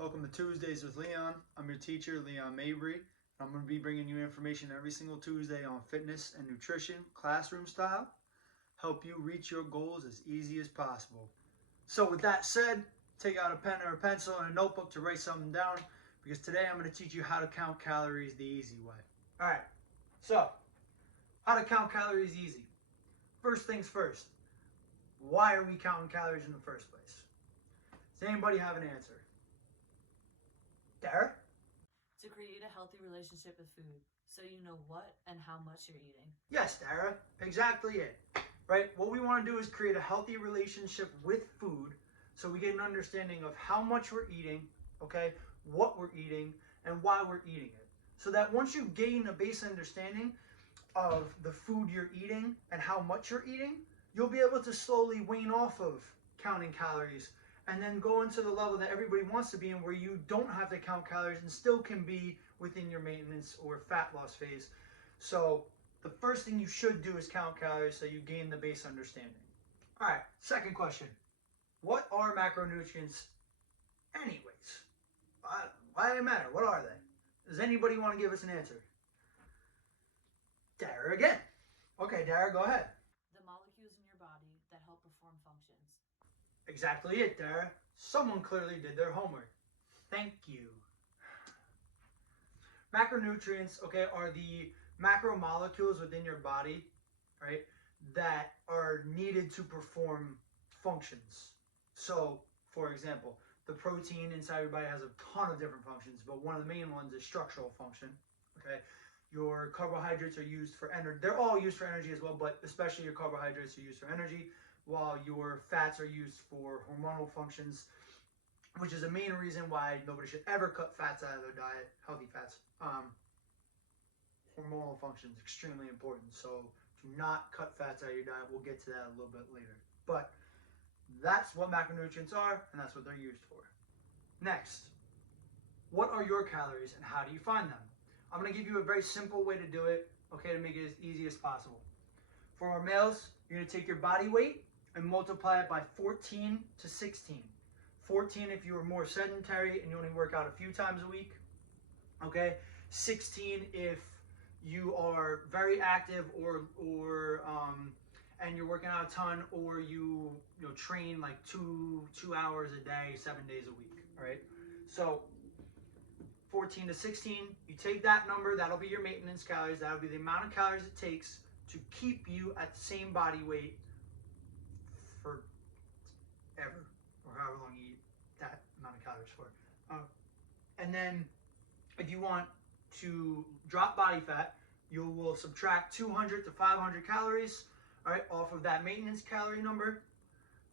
Welcome to Tuesdays with Leon. I'm your teacher, Leon Mabry. I'm going to be bringing you information every single Tuesday on fitness and nutrition, classroom style, help you reach your goals as easy as possible. So with that said, take out a pen or a pencil and a notebook to write something down, because today I'm going to teach you how to count calories the easy way. All right, so how to count calories easy. First things first, why are we counting calories in the first place? Does anybody have an answer? Dara? To create a healthy relationship with food, so you know what and how much you're eating. Yes, Dara, exactly it. Right? What we want to do is create a healthy relationship with food so we get an understanding of how much we're eating, okay, what we're eating, and why we're eating it. So that once you gain a base understanding of the food you're eating and how much you're eating, you'll be able to slowly wane off of counting calories and then go into the level that everybody wants to be in, where you don't have to count calories and still can be within your maintenance or fat loss phase. So the first thing you should do is count calories so you gain the base understanding. All right, second question. What are macronutrients anyways? Why do they matter? What are they? Does anybody want to give us an answer? Dara again. Okay, Dara, go ahead. The molecules in your body that help perform functions. Exactly it, Dara. Someone clearly did their homework. Thank you. Macronutrients, okay, are the macromolecules within your body, right, that are needed to perform functions. So, for example, the protein inside your body has a ton of different functions, but one of the main ones is structural function, okay? Your carbohydrates are used for energy. They're all used for energy as well, but especially your carbohydrates are used for energy, while your fats are used for hormonal functions, which is the main reason why nobody should ever cut fats out of their diet, healthy fats. Hormonal function is extremely important, so do not cut fats out of your diet. We'll get to that a little bit later. But that's what macronutrients are, and that's what they're used for. Next, what are your calories and how do you find them? I'm going to give you a very simple way to do it, okay, to make it as easy as possible. For our males, you're going to take your body weight and multiply it by 14 to 16. 14 if you are more sedentary and you only work out a few times a week. Okay, 16 if you are very active and you're working out a ton, or you train like two hours a day, 7 days a week. All right, so 14 to 16, you take that number, that'll be your maintenance calories. That'll be the amount of calories it takes to keep you at the same body weight for ever, or however long you eat that amount of calories for. And then if you want to drop body fat, you will subtract 200 to 500 calories, all right, off of that maintenance calorie number.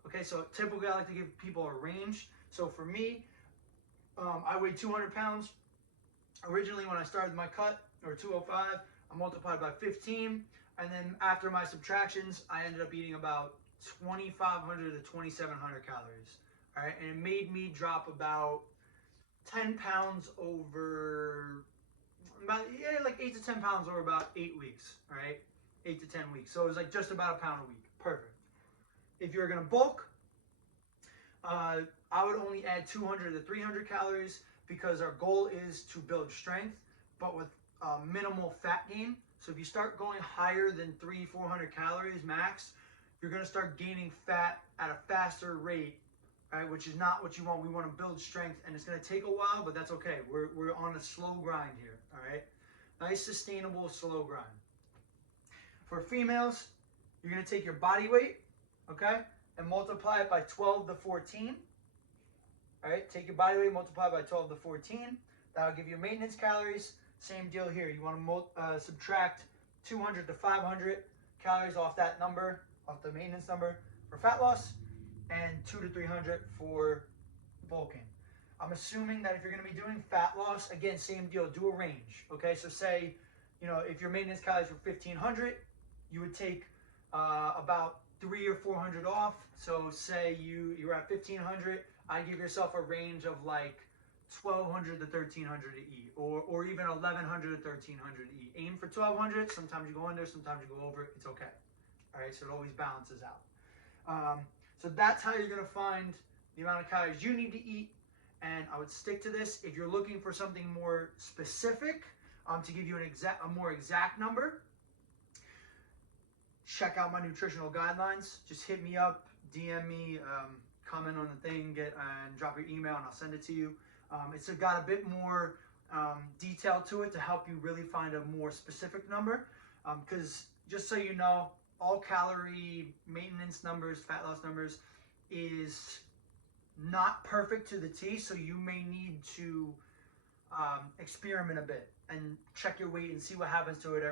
Okay, so typically I like to give people a range. So for me, I weigh 200 pounds. Originally when I started my cut, or 205, I multiplied by 15. And then after my subtractions, I ended up eating about 2,500 to 2,700 calories. All right, and it made me drop about 10 pounds over, like 8 to 10 pounds over about 8 weeks. All right, 8 to 10 weeks. So it was like just about a pound a week. Perfect. If you're gonna bulk, I would only add 200 to 300 calories, because our goal is to build strength, but with minimal fat gain. So if you start going higher than 300-400 calories max, you're going to start gaining fat at a faster rate, right? Which is not what you want. We want to build strength, and it's going to take a while, but that's okay. We're on a slow grind here, all right? Nice, sustainable, slow grind. For females, you're going to take your body weight, okay, and multiply it by 12 to 14. All right, take your body weight, multiply by 12 to 14. That'll give you maintenance calories. Same deal here. You want to subtract 200 to 500 calories off that number, off the maintenance number for fat loss, and 200 to 300 for bulking. I'm assuming that if you're going to be doing fat loss, again, same deal, do a range. Okay, so say, if your maintenance calories were 1,500, you would take about 300 or 400 off. So say you're at 1,500, I give yourself a range of like 1,200 to 1,300 to eat, or even 1,100 to 1,300 to eat. Aim for 1,200. Sometimes you go under, sometimes you go over. It's okay. All right, so it always balances out. So that's how you're going to find the amount of calories you need to eat and I would stick to this. If you're looking for something more specific, to give you a more exact number, check out my nutritional guidelines. Just hit me up, DM me, comment on the thing, and drop your email, and I'll send it to you. It's got a bit more detail to it to help you really find a more specific number. Because just so you know, all calorie maintenance numbers, fat loss numbers, is not perfect to the T. So you may need to experiment a bit and check your weight and see what happens to it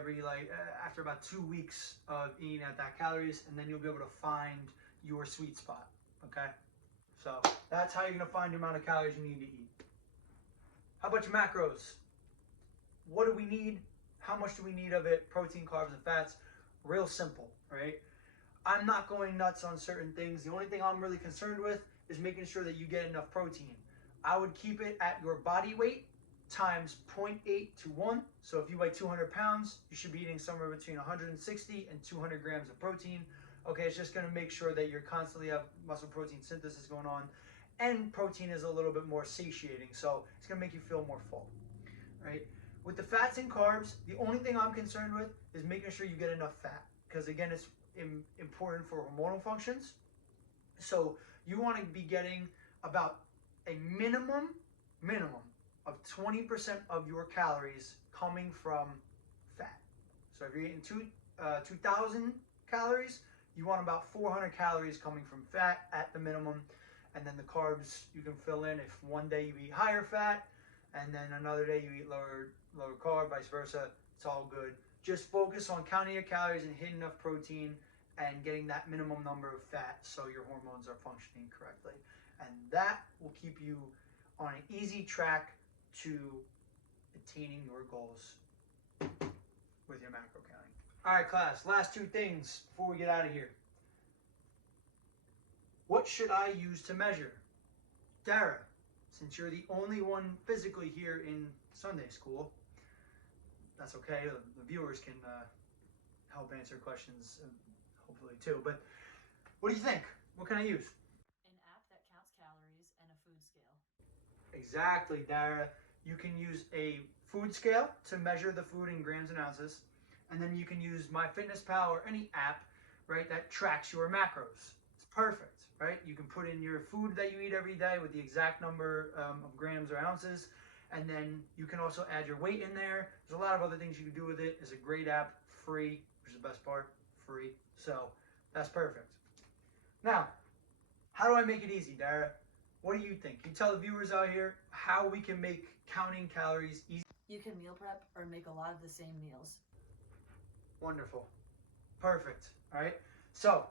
after about 2 weeks of eating at that calories, and then you'll be able to find your sweet spot. Okay, so that's how you're gonna find the amount of calories you need to eat. How about your macros? What do we need? How much do we need of it? Protein, carbs, and fats. Real simple, right? I'm not going nuts on certain things. The only thing I'm really concerned with is making sure that you get enough protein. I would keep it at your body weight times 0.8 to 1. So if you weigh 200 pounds, you should be eating somewhere between 160 and 200 grams of protein. Okay, it's just going to make sure that you're constantly have muscle protein synthesis going on, and protein is a little bit more satiating, so it's going to make you feel more full, right? With the fats and carbs, the only thing I'm concerned with is making sure you get enough fat, because again, it's important for hormonal functions. So you want to be getting about a minimum of 20% of your calories coming from fat. So if you're eating 2,000 calories, you want about 400 calories coming from fat at the minimum. And then the carbs you can fill in if one day you eat higher fat and then another day you eat lower carb, vice versa. It's all good. Just focus on counting your calories and hitting enough protein and getting that minimum number of fat so your hormones are functioning correctly. And that will keep you on an easy track to attaining your goals with your macro counting. All right, class, last 2 things before we get out of here. What should I use to measure? Dara, since you're the only one physically here in Sunday school, that's okay. The viewers can help answer questions, hopefully too. But what do you think? What can I use? An app that counts calories and a food scale. Exactly, Dara. You can use a food scale to measure the food in grams and ounces. And then you can use MyFitnessPal or any app, right, that tracks your macros. It's perfect, right? You can put in your food that you eat every day with the exact number of grams or ounces. And then you can also add your weight in there. There's a lot of other things you can do with it. It's a great app, free, which is the best part, free. So that's perfect. Now, how do I make it easy, Dara? What do you think? Can you tell the viewers out here how we can make counting calories easy? You can meal prep or make a lot of the same meals. Wonderful. Perfect. All right. So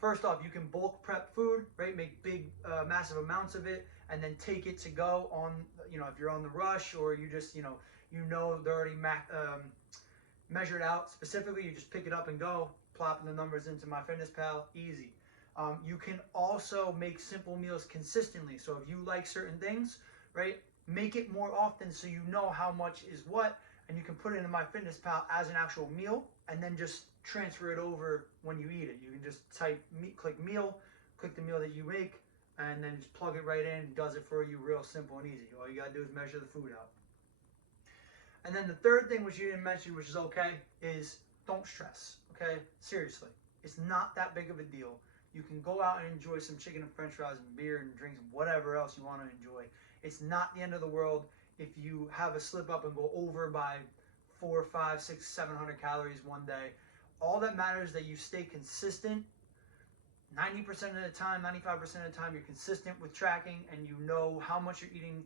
first off, you can bulk prep food, right? Make big, massive amounts of it, and then take it to go on, if you're on the rush or you just, they're already measured out specifically. You just pick it up and go, plop the numbers into MyFitnessPal, easy. You can also make simple meals consistently. So if you like certain things, right, make it more often so you know how much is what, and you can put it in MyFitnessPal as an actual meal, and then just transfer it over when you eat it. You can just click meal, click the meal that you make, and then just plug it right in. It does it for you real simple and easy. All you gotta do is measure the food out. And then the third thing, which you didn't mention, which is okay, is don't stress, okay? Seriously, it's not that big of a deal. You can go out and enjoy some chicken and french fries and beer and drinks and whatever else you want to enjoy. It's not the end of the world if you have a slip up and go over by 4, 5, 6, 700 calories one day. All that matters is that you stay consistent. 90% of the time, 95% of the time, you're consistent with tracking and you know how much you're eating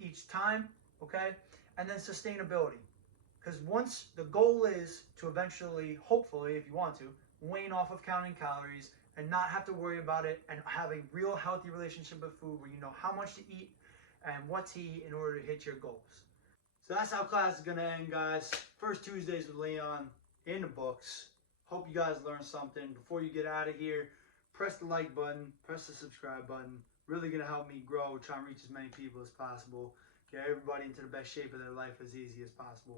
each time, okay? And then sustainability. Because once the goal is to eventually, hopefully, if you want to, wane off of counting calories and not have to worry about it and have a real healthy relationship with food where you know how much to eat and what to eat in order to hit your goals. So that's how class is going to end, guys. First Tuesdays with Leon in the books. Hope you guys learned something. Before you get out of here, press the like button, press the subscribe button. Really going to help me grow, try and reach as many people as possible. Get everybody into the best shape of their life as easy as possible.